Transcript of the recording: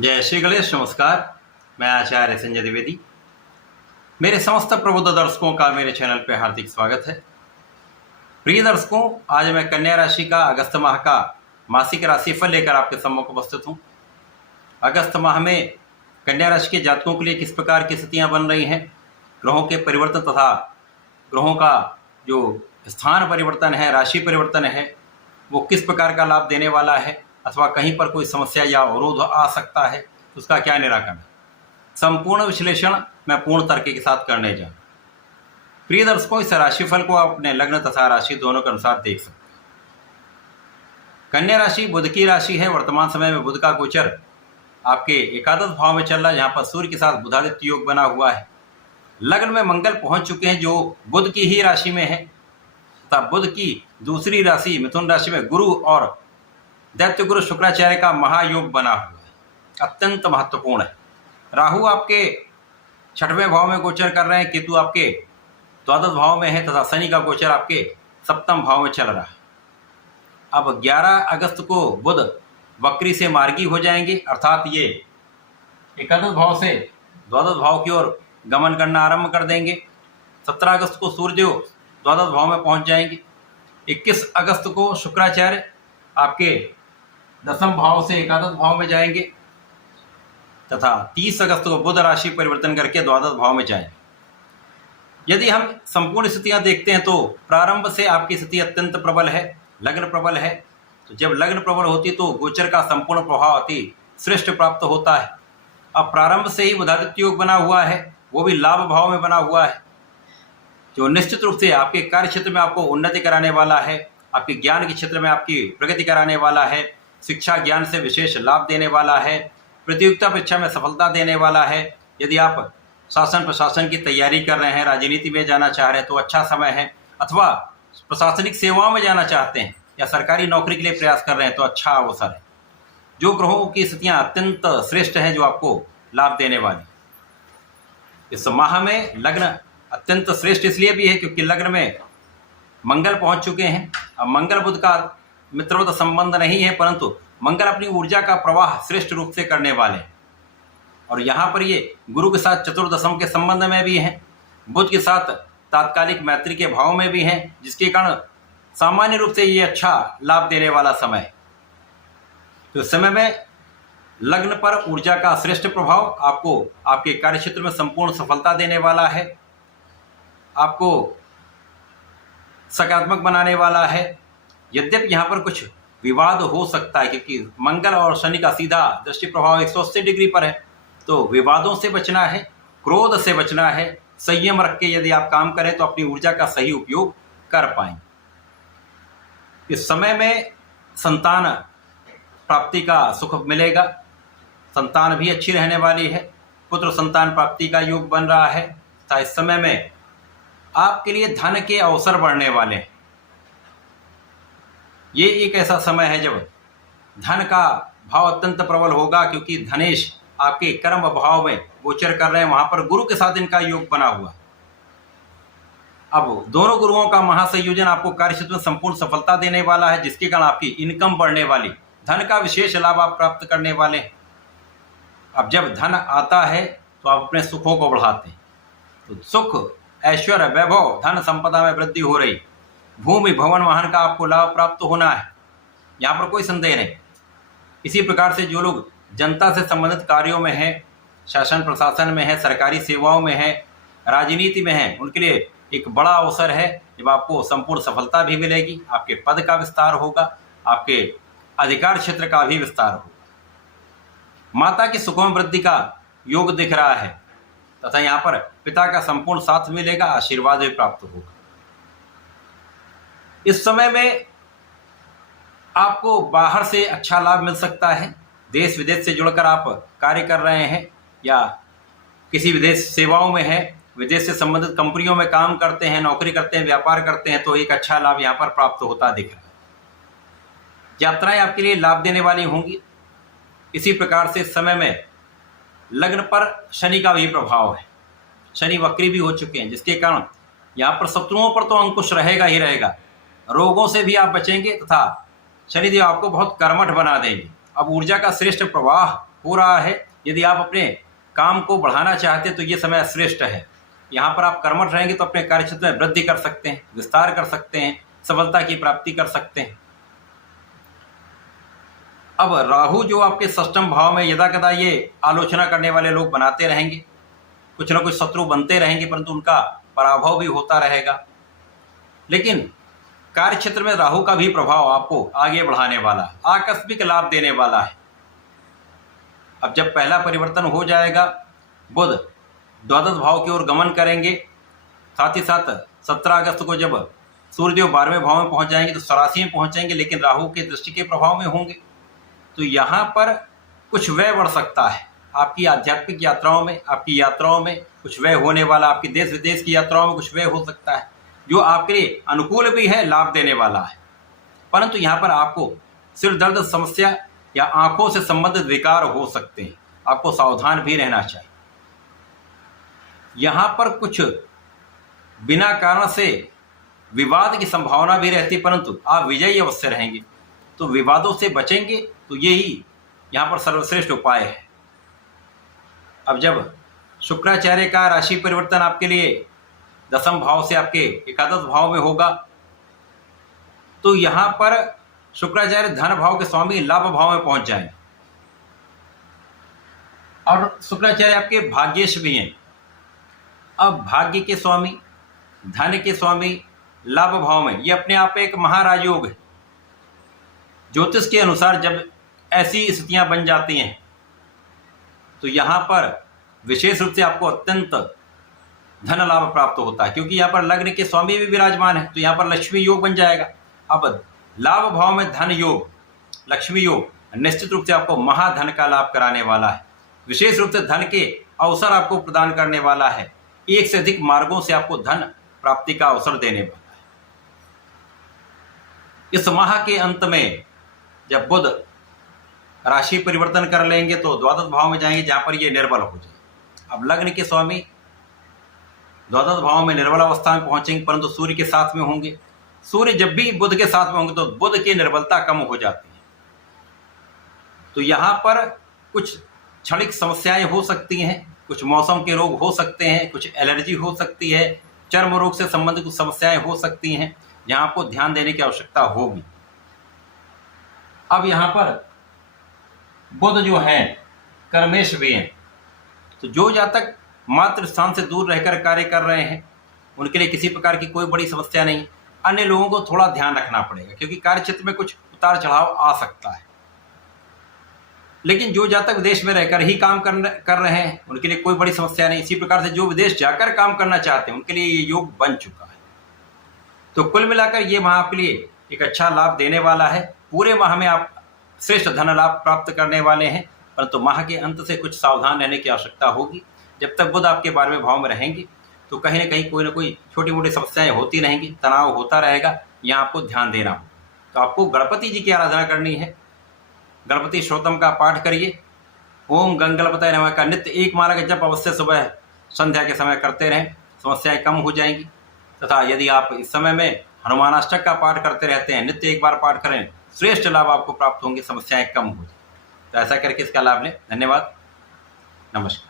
जय श्री गणेश। नमस्कार, मैं आचार्य संजय द्विवेदी। मेरे समस्त प्रबुद्ध दर्शकों का मेरे चैनल पर हार्दिक स्वागत है। प्रिय दर्शकों, आज मैं कन्या राशि का अगस्त माह का मासिक राशिफल लेकर आपके सम्मुख उपस्थित हूँ। अगस्त माह में कन्या राशि के जातकों के लिए किस प्रकार की स्थितियाँ बन रही हैं, ग्रहों के परिवर्तन तथा ग्रहों का जो स्थान परिवर्तन है, राशि परिवर्तन है, वो किस प्रकार का लाभ देने वाला है अथवा कहीं पर कोई समस्या या अवरोध आ सकता है तो उसका क्या निराकरण है, संपूर्ण विश्लेषण मैं पूर्ण तर्क के साथ करने जा रहा हूं। प्रिय दर्शकों, इस राशिफल को आप अपने लग्न तथा राशि दोनों के अनुसार देख सकते हैं। कन्या राशि बुध की राशि है। वर्तमान समय में बुध का गोचर आपके एकादश भाव में चल रहा है, जहां पर सूर्य के साथ बुधादित्य योग बना हुआ है। लग्न में मंगल पहुंच चुके हैं जो बुध की ही राशि में है तथा बुध की दूसरी राशि मिथुन राशि में गुरु और दैत्य गुरु शुक्राचार्य का महायोग बना हुआ है, अत्यंत महत्वपूर्ण है। राहु आपके 6वें भाव में गोचर कर रहे हैं, केतु आपके द्वादश भाव में है तथा शनि का गोचर आपके 7वें भाव में चल रहा है। अब 11 अगस्त को बुध वक्री से मार्गी हो जाएंगे, अर्थात ये एकादश भाव से द्वादश भाव की ओर गमन करना आरंभ कर देंगे। 17 अगस्त को सूर्यदेव द्वादश भाव में पहुंच जाएंगे। 21 अगस्त को शुक्राचार्य आपके 10वें भाव से एकादश भाव में जाएंगे तथा 30 अगस्त को बुध राशि परिवर्तन करके द्वादश भाव में जाएंगे। यदि हम संपूर्ण स्थितियां देखते हैं तो प्रारंभ से आपकी स्थिति अत्यंत प्रबल है, लग्न प्रबल है। तो जब लग्न प्रबल होती तो गोचर का संपूर्ण प्रभाव अति श्रेष्ठ प्राप्त होता है। अब प्रारंभ से ही बुधादित्य योग बना हुआ है, वो भी लाभ भाव में बना हुआ है, जो निश्चित रूप से आपके कार्य क्षेत्र में आपको उन्नति कराने वाला है, आपके ज्ञान के क्षेत्र में आपकी प्रगति कराने वाला है, शिक्षा ज्ञान से विशेष लाभ देने वाला है, प्रतियोगिता परीक्षा में सफलता देने वाला है। यदि आप शासन प्रशासन की तैयारी कर रहे हैं, राजनीति में जाना चाह रहे हैं तो अच्छा समय है, अथवा प्रशासनिक सेवाओं में जाना चाहते हैं या सरकारी नौकरी के लिए प्रयास कर रहे हैं तो अच्छा अवसर है। जो ग्रहों की स्थितियाँ अत्यंत श्रेष्ठ हैं जो आपको लाभ देने वाली। इस माह में लग्न अत्यंत श्रेष्ठ इसलिए भी है क्योंकि लग्न में मंगल पहुंच चुके हैं। अब मंगल बुध का मित्रवत संबंध नहीं है, परंतु मंगल अपनी ऊर्जा का प्रवाह श्रेष्ठ रूप से करने वाले हैं और यहाँ पर ये गुरु के साथ चतुर्दशम के संबंध में भी हैं, बुध के साथ तात्कालिक मैत्री के भाव में भी हैं, जिसके कारण सामान्य रूप से ये अच्छा लाभ देने वाला समय है। तो इस समय में लग्न पर ऊर्जा का श्रेष्ठ प्रभाव आपको आपके कार्यक्षेत्र में संपूर्ण सफलता देने वाला है, आपको सकारात्मक बनाने वाला है। यद्यपि यहाँ पर कुछ विवाद हो सकता है क्योंकि मंगल और शनि का सीधा दृष्टि प्रभाव 180 डिग्री पर है, तो विवादों से बचना है, क्रोध से बचना है। संयम रख के यदि आप काम करें तो अपनी ऊर्जा का सही उपयोग कर पाएंगे। इस समय में संतान प्राप्ति का सुख मिलेगा, संतान भी अच्छी रहने वाली है, पुत्र संतान प्राप्ति का योग बन रहा है तथा इस समय में आपके लिए धन के अवसर बढ़ने वाले हैं। ये एक ऐसा समय है जब धन का भाव अत्यंत प्रबल होगा क्योंकि धनेश आपके कर्म भाव में गोचर कर रहे हैं, वहां पर गुरु के साथ इनका योग बना हुआ। अब दोनों गुरुओं का महासंयोजन आपको कार्यक्षेत्र में संपूर्ण सफलता देने वाला है, जिसके कारण आपकी इनकम बढ़ने वाली, धन का विशेष लाभ आप प्राप्त करने वाले हैं। अब जब धन आता है तो आप अपने सुखों को बढ़ाते हैं, तो सुख, ऐश्वर्य, वैभव, धन संपदा में वृद्धि हो रही, भूमि भवन वाहन का आपको लाभ प्राप्त होना है, यहाँ पर कोई संदेह नहीं। इसी प्रकार से जो लोग जनता से संबंधित कार्यों में हैं, शासन प्रशासन में है, सरकारी सेवाओं में है, राजनीति में है, उनके लिए एक बड़ा अवसर है जब आपको संपूर्ण सफलता भी मिलेगी, आपके पद का विस्तार होगा, आपके अधिकार क्षेत्र का भी विस्तार होगा। माता की सुखों में वृद्धि का योग दिख रहा है तथा यहाँ पर पिता का संपूर्ण साथ मिलेगा, आशीर्वाद भी प्राप्त होगा। इस समय में आपको बाहर से अच्छा लाभ मिल सकता है, देश विदेश से जुड़कर आप कार्य कर रहे हैं या किसी विदेश सेवाओं में हैं, विदेश से संबंधित कंपनियों में काम करते हैं, नौकरी करते हैं, व्यापार करते हैं, तो एक अच्छा लाभ यहाँ पर प्राप्त होता दिख रहा है। यात्राएं आपके लिए लाभ देने वाली होंगी। इसी प्रकार से इस समय में लग्न पर शनि का भी प्रभाव है, शनि वक्री भी हो चुके हैं, जिसके कारण यहाँ पर शत्रुओं पर तो अंकुश रहेगा ही रहेगा, रोगों से भी आप बचेंगे तथा शनिदेव आपको बहुत कर्मठ बना देंगे। अब ऊर्जा का श्रेष्ठ प्रवाह हो रहा है। यदि आप अपने काम को बढ़ाना चाहते हैं तो ये समय श्रेष्ठ है। यहाँ पर आप कर्मठ रहेंगे तो अपने कार्यक्षेत्र में वृद्धि कर सकते हैं, विस्तार कर सकते हैं, सफलता की प्राप्ति कर सकते हैं। अब राहु जो आपके षष्ठम भाव में यदा कदा ये आलोचना करने वाले लोग बनाते रहेंगे, कुछ ना कुछ शत्रु बनते रहेंगे, परंतु उनका पराभव भी होता रहेगा। लेकिन कार्य क्षेत्र में राहु का भी प्रभाव आपको आगे बढ़ाने वाला है, आकस्मिक लाभ देने वाला है। अब जब पहला परिवर्तन हो जाएगा, बुध द्वादश भाव की ओर गमन करेंगे, साथ ही साथ 17 अगस्त को जब सूर्यदेव 12वें भाव में पहुंच जाएंगे तो 84 में पहुंचेंगे, लेकिन राहु के दृष्टि के प्रभाव में होंगे। तो यहाँ पर कुछ व्यय बढ़ सकता है आपकी आध्यात्मिक यात्राओं में, आपकी यात्राओं में कुछ व्यय होने वाला, आपकी देश विदेश की यात्राओं में कुछ व्यय हो सकता है, जो आपके लिए अनुकूल भी है, लाभ देने वाला है। परंतु यहाँ पर आपको सिर दर्द समस्या या आंखों से संबंधित विकार हो सकते हैं, आपको सावधान भी रहना चाहिए। यहाँ पर कुछ बिना कारण से विवाद की संभावना भी रहती है, परंतु आप विजयी अवश्य रहेंगे। तो विवादों से बचेंगे तो यही यहाँ पर सर्वश्रेष्ठ उपाय है। अब जब शुक्राचार्य का राशि परिवर्तन आपके लिए 10वें भाव से आपके एकादश भाव में होगा, तो यहाँ पर शुक्राचार्य धन भाव के स्वामी लाभ भाव में पहुंच जाएंगे और शुक्राचार्य आपके भाग्येश भी हैं। अब भाग्य के स्वामी, धन के स्वामी, लाभ भाव में, ये अपने आप एक महाराजयोग है। ज्योतिष के अनुसार जब ऐसी स्थितियां बन जाती हैं तो यहाँ पर विशेष रूप से आपको अत्यंत धन लाभ प्राप्त होता है, क्योंकि यहाँ पर लग्न के स्वामी भी विराजमान है, तो यहाँ पर लक्ष्मी योग बन जाएगा। अब लाभ भाव में धन योग, लक्ष्मी योग निश्चित रूप से आपको महाधन का लाभ कराने वाला है, विशेष रूप से धन के अवसर आपको प्रदान करने वाला है, एक से अधिक मार्गों से आपको धन प्राप्ति का अवसर देने वाला है। इस माह के अंत में जब बुध राशि परिवर्तन कर लेंगे तो द्वादश भाव में जाएंगे, जहां पर ये निर्बल हो जाए। अब लग्न के स्वामी द्वादश भाव में निर्बल अवस्था में पहुंचेंगे, परंतु सूर्य के साथ में होंगे। सूर्य जब भी बुध के साथ में होंगे तो बुध की निर्बलता कम हो जाती है। तो यहाँ पर कुछ क्षणिक समस्याएं हो सकती हैं, कुछ मौसम के रोग हो सकते हैं, कुछ एलर्जी हो सकती है, चर्म रोग से संबंधित कुछ समस्याएं हो सकती हैं, जहाँ आपको ध्यान देने की आवश्यकता होगी। अब यहाँ पर बुध जो है कर्मेश भी हैं, तो जो जातक मातृ स्थान से दूर रहकर कार्य कर रहे हैं उनके लिए किसी प्रकार की कोई बड़ी समस्या नहीं। अन्य लोगों को थोड़ा ध्यान रखना पड़ेगा, क्योंकि कार्य क्षेत्र में कुछ उतार चढ़ाव आ सकता है। लेकिन जो जातक विदेश में रहकर ही काम कर रहे हैं उनके लिए कोई बड़ी समस्या नहीं। इसी प्रकार से जो विदेश जाकर काम करना चाहते हैं उनके लिए ये योग बन चुका है। तो कुल मिलाकर ये माह आपके लिए एक अच्छा लाभ देने वाला है। पूरे माह में आप श्रेष्ठ धन लाभ प्राप्त करने वाले हैं, परंतु माह के अंत से कुछ सावधान रहने की आवश्यकता होगी। जब तक बुध आपके 12वें भाव में रहेंगे तो कहीं ना कहीं कोई ना कोई छोटी मोटी समस्याएं होती रहेंगी, तनाव होता रहेगा, यहाँ आपको ध्यान देना हो। तो आपको गणपति जी की आराधना करनी है, गणपति स्तोत्रम का पाठ करिए, ओम गंगणपतये नमः का नित्य 1 माला का जप अवश्य सुबह संध्या के समय करते रहें, समस्याएं कम हो जाएंगी। तथा यदि आप इस समय में हनुमानाष्टक का पाठ करते रहते हैं, नित्य 1 बार पाठ करें, श्रेष्ठ लाभ आपको प्राप्त होंगे, समस्याएं कम हो जाए। तो ऐसा करके इसका लाभ लें। धन्यवाद, नमस्कार।